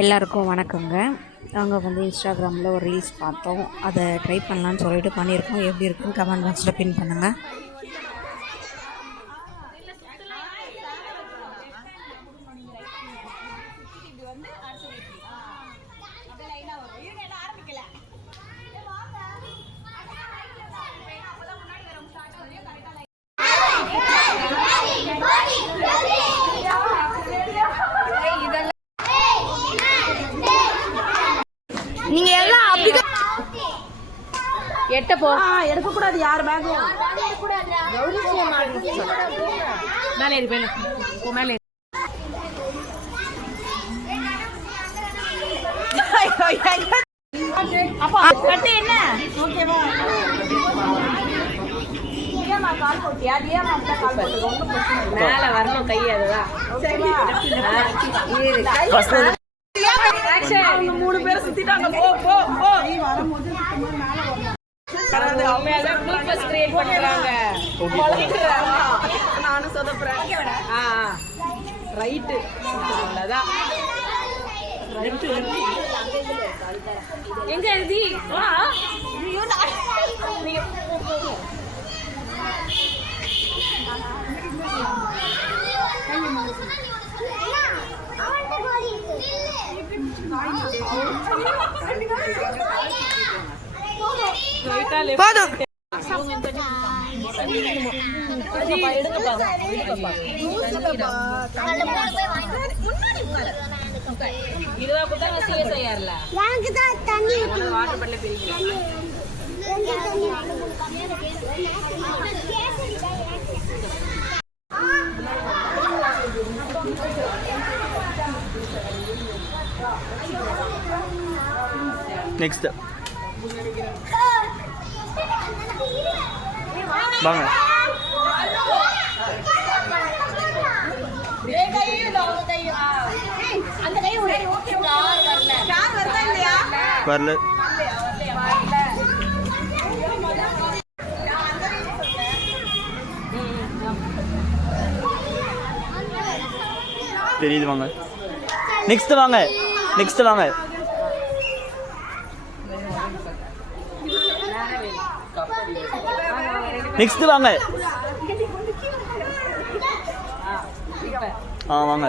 எல்லாருக்கும் வணக்கங்க. நாங்கள் இன்ஸ்டாகிராமில் ஒரு ரீல்ஸ் பார்த்தோம். அதை ட்ரை பண்ணலான்னு சொல்லிட்டு பண்ணியிருக்கோம். எப்படி இருக்குன்னு கமெண்ட் பாக்ஸில் பின் பண்ணுங்கள். நீங்க எல்லாம் அப்படிதான் எட்ட போ எடுக்க கூடாது. யார் பேக்கும் மேலே ஏறி மேலே போ மேலே அப்பா கட்டு என்ன ஓகேவா? கால் போட்டியா? கால் போட்டு ரொம்ப மேலே வரணும் கை. அதுதான் மூணு பேரை சுத்திட்டாங்க. போ போ போ. நானும் சொதப்புறேன். ரைட்டு எங்க எழுதி போதும். நெக்ஸ்ட் வாங்க. வரல. தெரியுது. வாங்க நெக்ஸ்ட். வாங்க நெக்ஸ்ட். வாங்க நெக்ஸ்ட். வாங்க. வாங்க.